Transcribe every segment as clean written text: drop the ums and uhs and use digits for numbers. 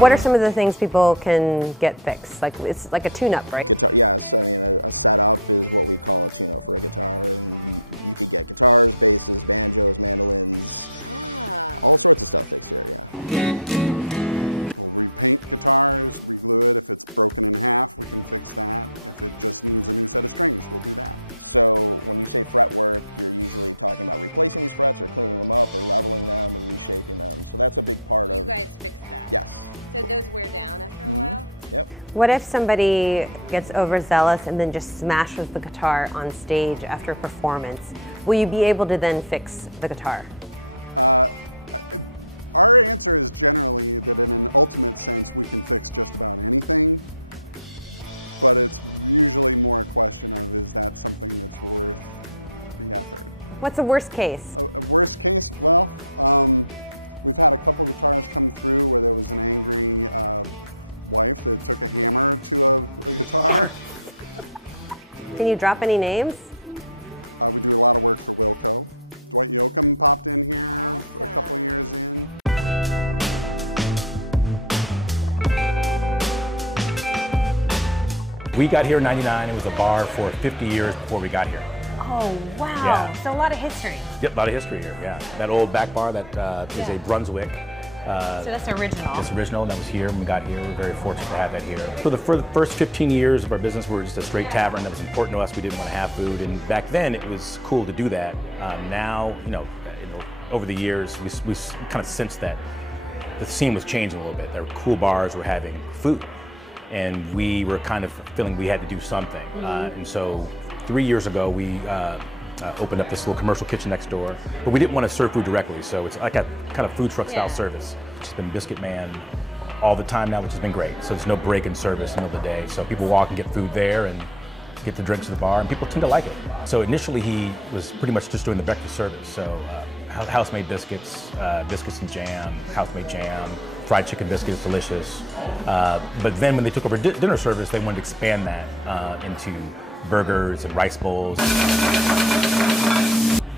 What are some of the things people can get fixed? Like, it's like a tune-up, right? What if somebody gets overzealous and then just smashes the guitar on stage after a performance? Will you be able to then fix the guitar? What's the worst case? Can you drop any names? We got here in '99. It was a bar for 50 years before we got here. Oh, wow. Yeah. So a lot of history. Yep, a lot of history here, yeah. That old back bar that is a Brunswick. So that's original. It's original, and that was here when we got here. We're very fortunate to have that here. For the first 15 years of our business, we were just a straight tavern. That was important to us. We didn't want to have food, and back then it was cool to do that. Now, over the years, we kind of sensed that the scene was changing a little bit. There were cool bars were having food, and we were kind of feeling we had to do something. And so 3 years ago, we opened up this little commercial kitchen next door, but we didn't want to serve food directly, so it's like a kind of food truck style service. It's been Biscuit Man all the time now, which has been great. So there's no break in service in the middle of the day, so people walk and get food there and get the drinks at the bar, and people tend to like it. So initially he was pretty much just doing the breakfast service, so house-made biscuits, biscuits and jam, house-made jam, fried chicken biscuit is delicious. But then when they took over dinner service, they wanted to expand that into burgers and rice bowls.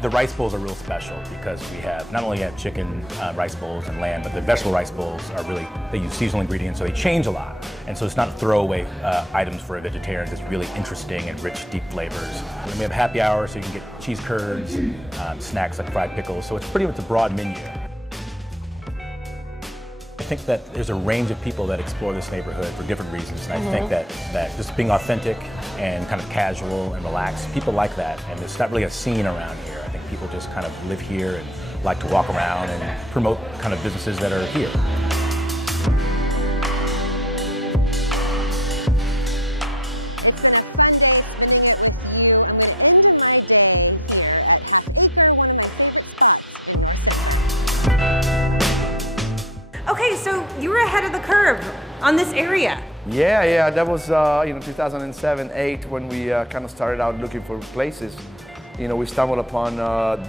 The rice bowls are real special because we have not only have chicken rice bowls and lamb, but the vegetable rice bowls are really, they use seasonal ingredients, so they change a lot. And so it's not throwaway items for a vegetarian. It's really interesting and rich, deep flavors. And we have happy hour, so you can get cheese curds, snacks like fried pickles. So it's pretty much a broad menu. I think that there's a range of people that explore this neighborhood for different reasons, and I think that just being authentic and kind of casual and relaxed, people like that, and there's not really a scene around here. I think people just kind of live here and like to walk around and promote kind of businesses that are here. Okay, so you were ahead of the curve on this area. Yeah, that was 2007, 8 when we kind of started out looking for places. We stumbled upon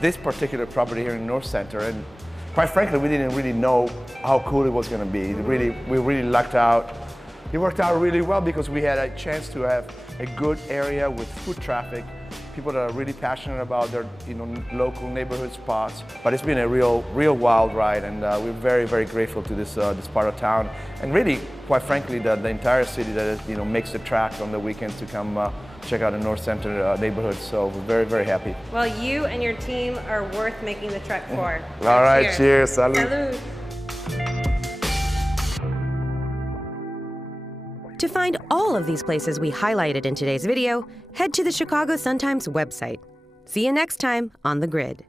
this particular property here in Northcenter, and quite frankly, we didn't really know how cool it was going to be. We really lucked out. It worked out really well because we had a chance to have a good area with foot traffic, people that are really passionate about their local neighborhood spots. But it's been a real wild ride, and we're very, very grateful to this part of town, and really, quite frankly, the entire city that makes the track on the weekends to come check out the Northcenter neighborhood. So we're very, very happy. Well, you and your team are worth making the trek for. All right, cheers. Salud. Salud. To find all of these places we highlighted in today's video, head to the Chicago Sun-Times website. See you next time on The Grid.